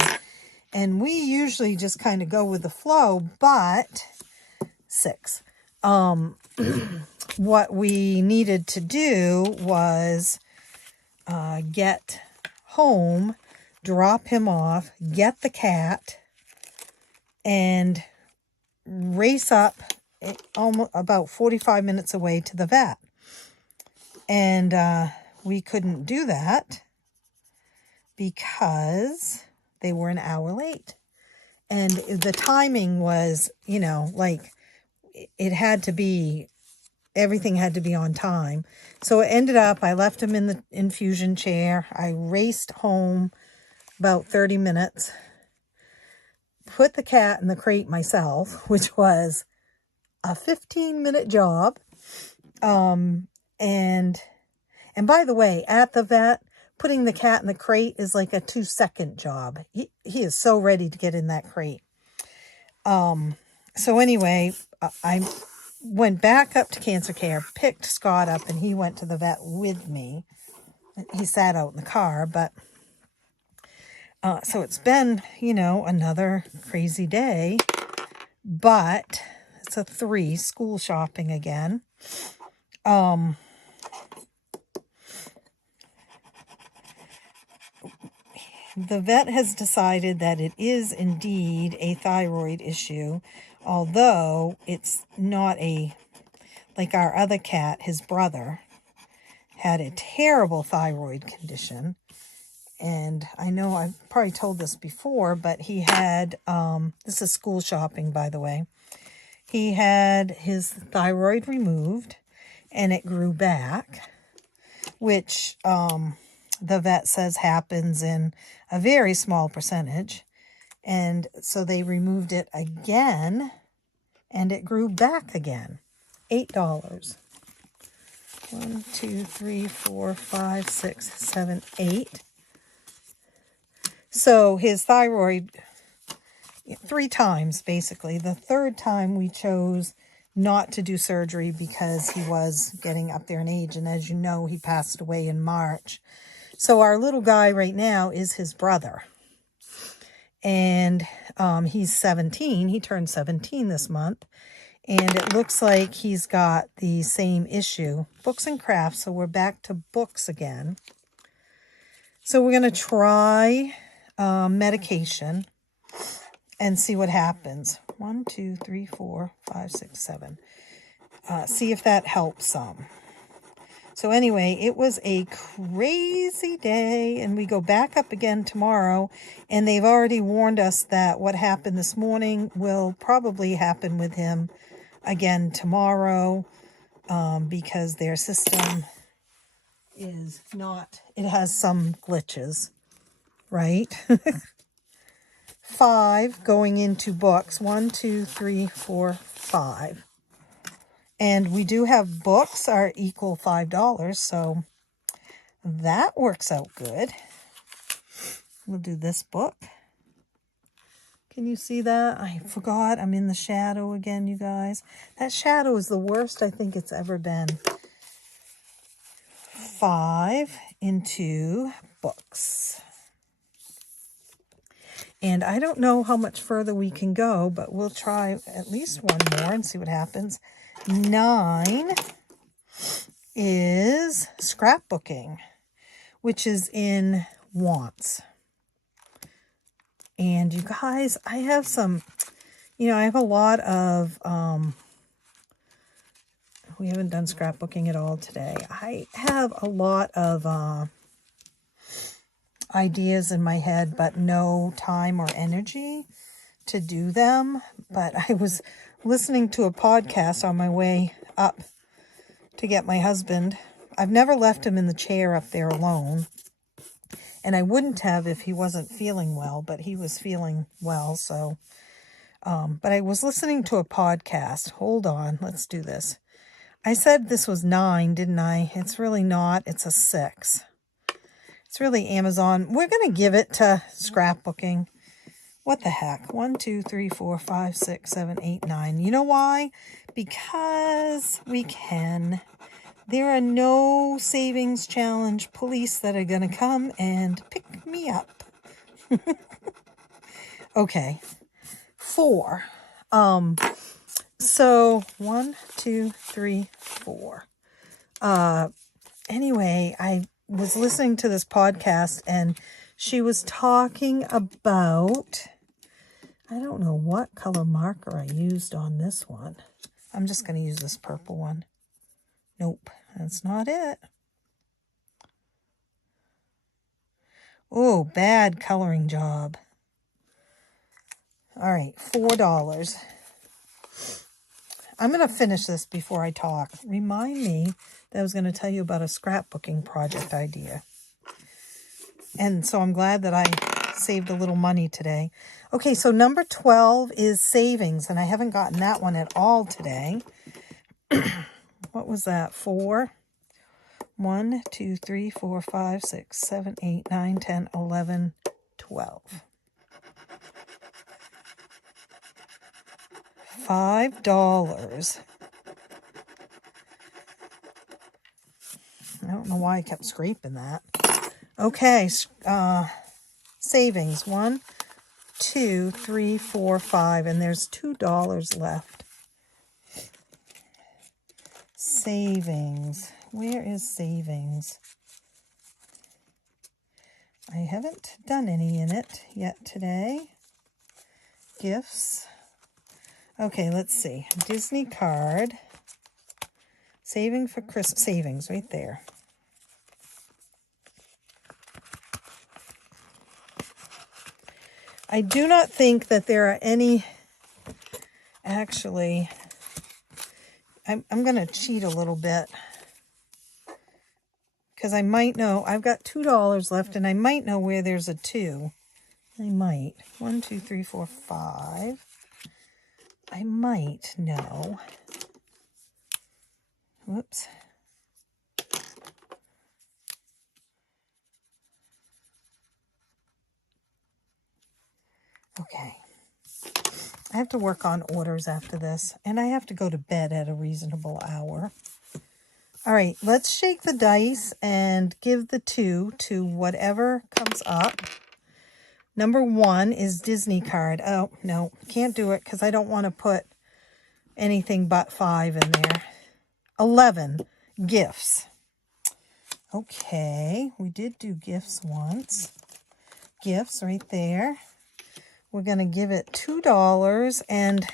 And we usually just kind of go with the flow, but 6. What we needed to do was get home, drop him off, get the cat, and race up almost about 45 minutes away to the vet. And we couldn't do that because they were an hour late. And the timing was, you know, like it had to be, everything had to be on time. So it ended up, I left him in the infusion chair. I raced home about 30 minutes, put the cat in the crate myself, which was a 15-minute job. And by the way, at the vet, putting the cat in the crate is like a 2-second job. He is so ready to get in that crate. So anyway, I went back up to Cancer Care, picked Scott up, and he went to the vet with me. he sat out in the car, but so it's been, another crazy day, but it's a 3, school shopping again. The vet has decided that it is indeed a thyroid issue, although it's not like our other cat, his brother, had a terrible thyroid condition. And I know I've probably told this before, but he had, this is school shopping, by the way. He had his thyroid removed and it grew back, which the vet says happens in a very small percentage. And so they removed it again and it grew back again. $8. 1, 2, 3, 4, 5, 6, 7, 8. So his thyroid, 3 times basically. The third time we chose not to do surgery because he was getting up there in age. And as you know, he passed away in March. So our little guy right now is his brother. And he's 17. He turned 17 this month. And it looks like he's got the same issue. Books and crafts. So we're back to books again. So we're going to try medication and see what happens. 1, 2, 3, 4, 5, 6, 7. See if that helps some. So anyway, it was a crazy day, and we go back up again tomorrow, and they've already warned us that what happened this morning will probably happen with him again tomorrow, because their system is not, it has some glitches, right? 5 going into books. 1, 2, 3, 4, 5. And we do have books are equal $5, so that works out good. We'll do this book. Can you see that? I forgot I'm in the shadow again, you guys. That shadow is the worst I think it's ever been. 5 into books. And I don't know how much further we can go, but we'll try at least one more and see what happens. 9 is scrapbooking, which is in wants. And you guys, I have some, I have a lot of, we haven't done scrapbooking at all today. I have a lot of ideas in my head, but no time or energy to do them. But I was listening to a podcast on my way up to get my husband. I've never left him in the chair up there alone. And I wouldn't have if he wasn't feeling well, but he was feeling well. So, but I was listening to a podcast. Hold on, let's do this. I said this was 9, didn't I? It's really not. It's a 6. It's really Amazon. We're going to give it to scrapbooking. What the heck? 1, 2, 3, 4, 5, 6, 7, 8, 9. You know why? Because we can. There are no savings challenge police that are going to come and pick me up. Okay. 4. So 1, 2, 3, 4. Anyway, I was listening to this podcast and she was talking about, I don't know what color marker I used on this one. I'm just going to use this purple one. Nope, that's not it. Oh, bad coloring job. All right, $4. I'm going to finish this before I talk. Remind me that I was going to tell you about a scrapbooking project idea. And so I'm glad that I saved a little money today. Okay, so number 12 is savings, and I haven't gotten that one at all today. What was that? 4? 1, 2, 3, 4, 5, 6, 7, 8, 9, 10, 11, 12. $5. I don't know why I kept scraping that. Okay, savings. 1, 2, 3, 4, 5, and there's $2 left. Savings. Where is savings? I haven't done any in it yet today. Gifts. Okay, let's see. Disney card. Saving for Christmas. Savings right there. I do not think that there are any, actually, I'm going to cheat a little bit because I might know, I've got $2 left and I might know where there's a 2. I might. 1, 2, 3, 4, 5. I might know. Whoops. Okay. I have to work on orders after this, and I have to go to bed at a reasonable hour. All right, let's shake the dice and give the 2 to whatever comes up. Number 1 is Disney card. Oh, no, can't do it because I don't want to put anything but 5 in there. 11, gifts. Okay, we did do gifts once. Gifts right there. We're going to give it $2 and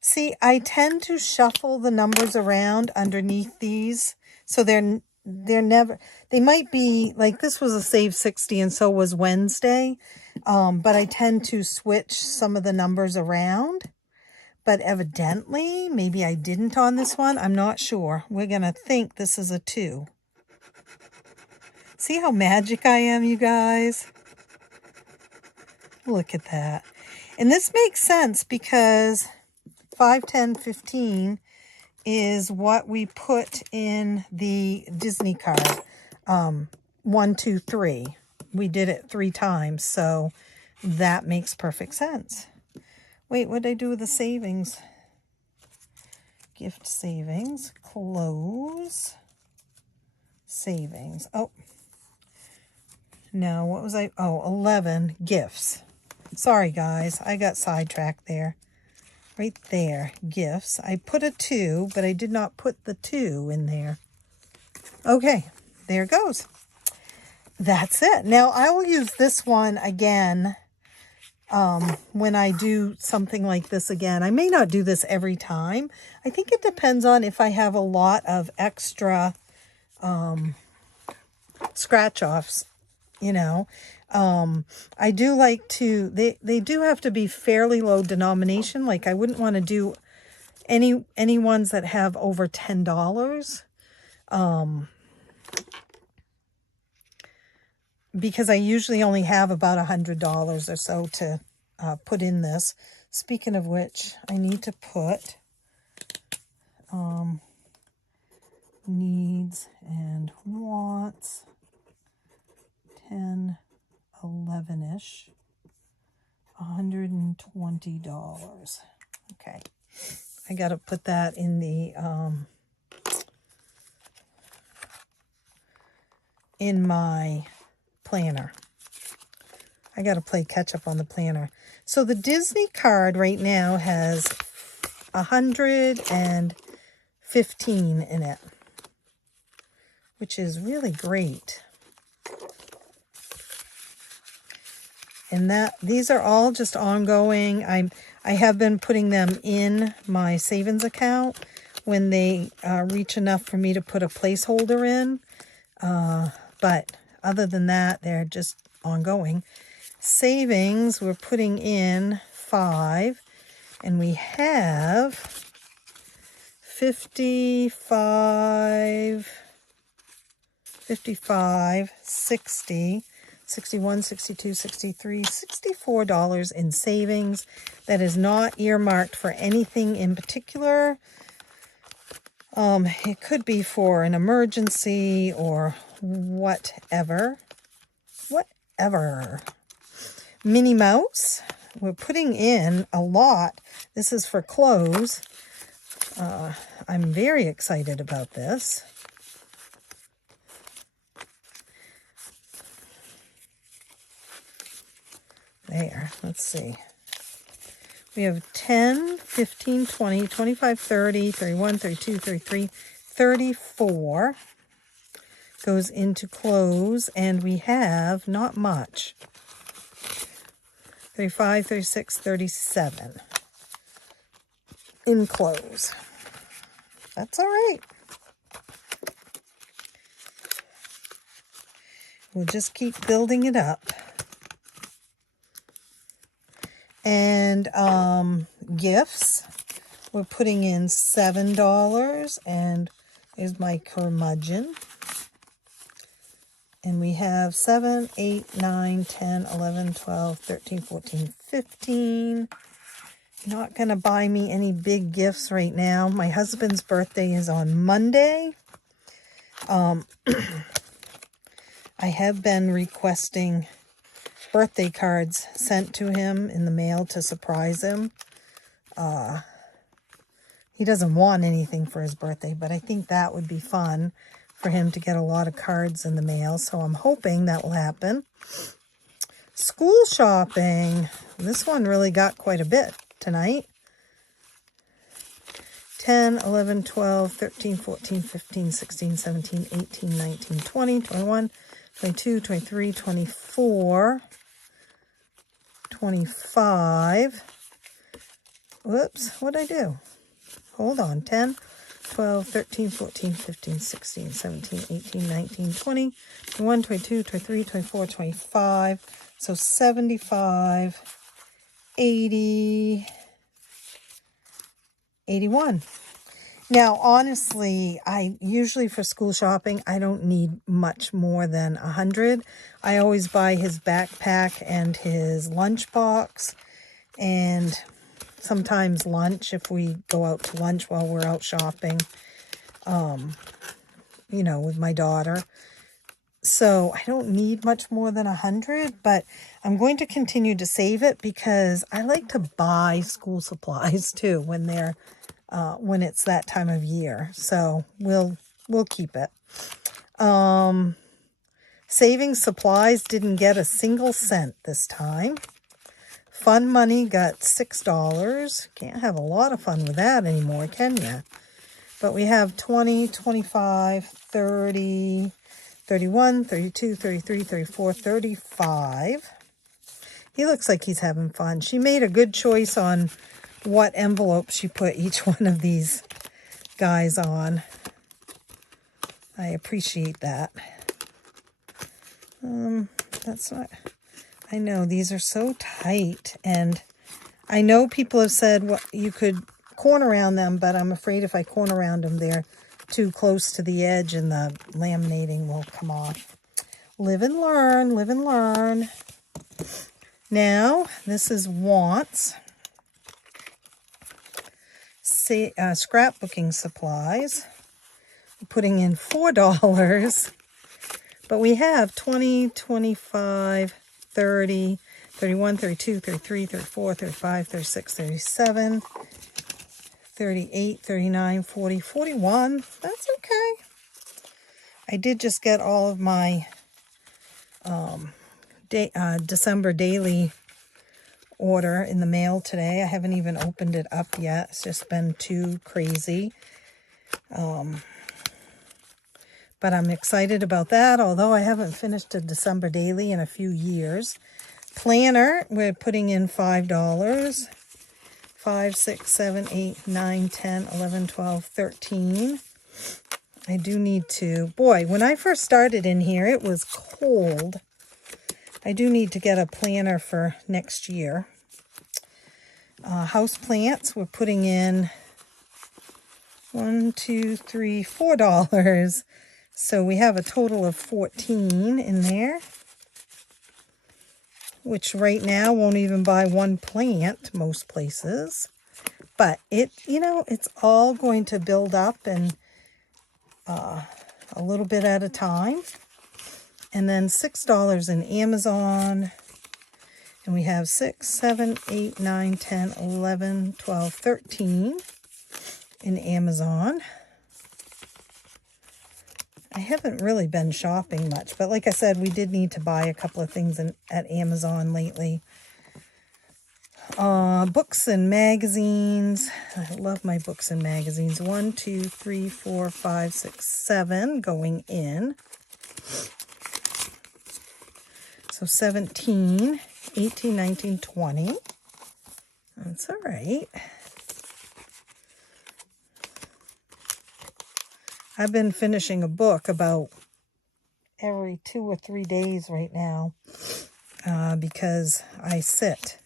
see, I tend to shuffle the numbers around underneath these. So they're never, they might be like this was a save 60 and so was Wednesday. But I tend to switch some of the numbers around. But evidently, maybe I didn't on this one. I'm not sure. We're going to think this is a 2. See how magic I am, you guys? Look at that. And this makes sense because 5, 10, 15 is what we put in the Disney card. 1, 2, 3. We did it 3 times, so that makes perfect sense. Wait, what did I do with the savings? Gift savings. Close. Savings. Oh. No, what was I? Oh, 11 gifts. Sorry, guys. I got sidetracked there. Right there. Gifts. I put a 2, but I did not put the 2 in there. Okay. There it goes. That's it. Now, I will use this one again when I do something like this again. I may not do this every time. I think it depends on if I have a lot of extra scratch-offs, you know. I do like to, they do have to be fairly low denomination. Like I wouldn't want to do any ones that have over $10. Because I usually only have about $100 or so to put in this. Speaking of which, I need to put needs and wants 10, 11-ish, $120. Okay, I got to put that in the in my planner. I got to play catch up on the planner. So the Disney card right now has 115 in it, which is really great. And these are all just ongoing. I have been putting them in my savings account when they reach enough for me to put a placeholder in. But other than that, they're just ongoing. Savings, we're putting in 5, and we have 55, 60, 61, 62, 63, $64 in savings. That is not earmarked for anything in particular. It could be for an emergency or whatever. Minnie Mouse, we're putting in a lot. This is for clothes. I'm very excited about this. There, let's see. We have 10, 15, 20, 25, 30, 31, 32, 33, 34 goes into close, and we have not much. 35, 36, 37 in close. That's all right. We'll just keep building it up. And gifts, we're putting in $7, and there's my curmudgeon. And we have 7, 8, 9, 10, 11, 12, 13, 14, 15. Not going to buy me any big gifts right now. My husband's birthday is on Monday. I have been requesting birthday cards sent to him in the mail to surprise him. He doesn't want anything for his birthday, but I think that would be fun for him to get a lot of cards in the mail, so I'm hoping that will happen. School shopping. This one really got quite a bit tonight. 10, 11, 12, 13, 14, 15, 16, 17, 18, 19, 20, 21, 22, 23, 24, 25. Whoops, what'd I do? Hold on. 10, 12, 13, 14, 15, 16, 17, 18, 19, 20, 21, 22, 23, 24, 25. So 75, 80, 81. Now, honestly, I usually for school shopping, I don't need much more than 100. I always buy his backpack and his lunchbox, and sometimes lunch if we go out to lunch while we're out shopping, you know, with my daughter. So I don't need much more than 100, but I'm going to continue to save it because I like to buy school supplies too when they're when it's that time of year. So we'll keep it. Saving supplies didn't get a single cent this time. Fun money got $6. Can't have a lot of fun with that anymore, can you? But we have 20, 25, 30, 31, 32, 33, 34, 35. He looks like he's having fun. She made a good choice on what envelope she put each one of these guys on. I appreciate that. That's not... I know these are so tight, and I know people have said well, you could corner around them, but I'm afraid if I corner around them, they're too close to the edge and the laminating will come off. Live and learn, live and learn. Now, this is wants. Say, scrapbooking supplies. We're putting in $4, but we have 20, 25, 30, 31, 32, 33, 34, 35, 36, 37, 38, 39, 40, 41. That's okay. I did just get all of my December daily order in the mail today. I haven't even opened it up yet. It's just been too crazy. But I'm excited about that, although I haven't finished a December daily in a few years. Planner, we're putting in $5. 5, 6, 7, 8, 9, 10, 11, 12, 13. I do need to... Boy, when I first started in here, it was cold. I do need to get a planner for next year. House plants, we're putting in $1, 2, 3, $4. So we have a total of 14 in there, which right now won't even buy one plant most places. But it, you know, it's all going to build up and a little bit at a time. And then $6 in Amazon. And we have 6, 7, 8, 9, 10, 11, 12, 13. in Amazon. I haven't really been shopping much, but like I said, we did need to buy a couple of things at Amazon lately. Books and magazines. I love my books and magazines. 1, 2, 3, 4, 5, 6, 7 going in. So 17, 18, 19, 20. That's all right. I've been finishing a book about every 2 or 3 days right now because I sit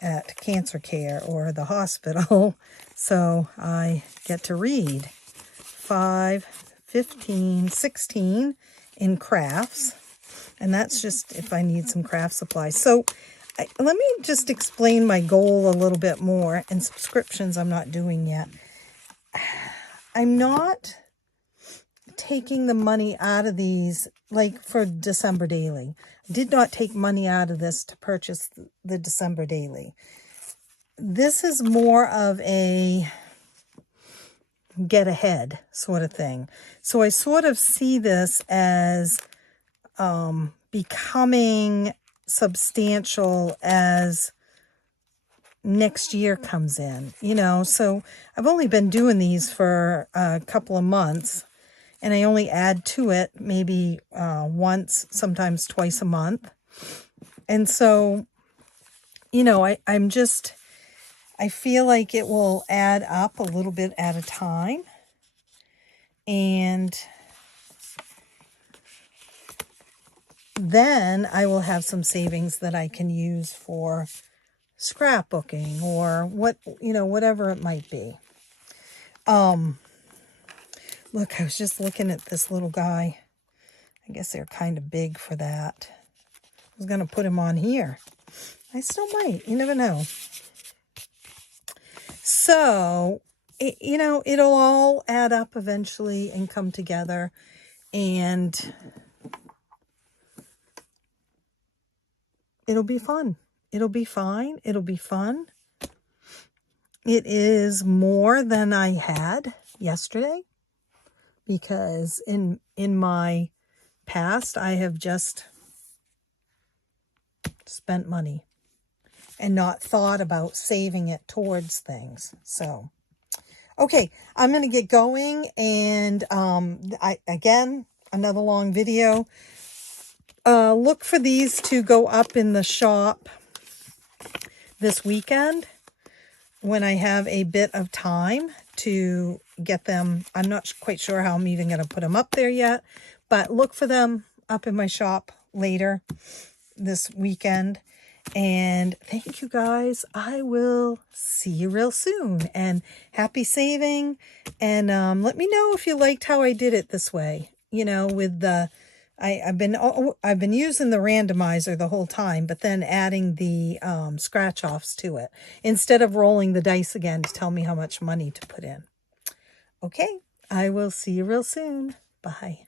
at cancer care or the hospital. So I get to read 5, 15, 16 in crafts. And that's just if I need some craft supplies. So let me just explain my goal a little bit more. And subscriptions I'm not doing yet. I'm not taking the money out of these, like for December Daily. I did not take money out of this to purchase the December Daily. This is more of a get ahead sort of thing. So I sort of see this as becoming substantial as next year comes in, you know. So I've only been doing these for a couple of months. And I only add to it maybe once, sometimes twice a month. And so, you know, I feel like it will add up a little bit at a time. And then I will have some savings that I can use for scrapbooking or whatever it might be. Look, I was just looking at this little guy. I guess they're kind of big for that. I was going to put him on here. I still might. You never know. So, it'll all add up eventually and come together. And it'll be fun. It'll be fine. It'll be fun. It is more than I had yesterday. Because in my past, I have just spent money and not thought about saving it towards things. So, okay, I'm going to get going. And again, another long video. Look for these to go up in the shop this weekend when I have a bit of time to get them. I'm not quite sure how I'm even going to put them up there yet, but look for them up in my shop later this weekend. And thank you guys. I will see you real soon, and happy saving. And let me know if you liked how I did it this way, with the I've been using the randomizer the whole time, but then adding the scratch offs to it instead of rolling the dice again to tell me how much money to put in. Okay, I will see you real soon. Bye.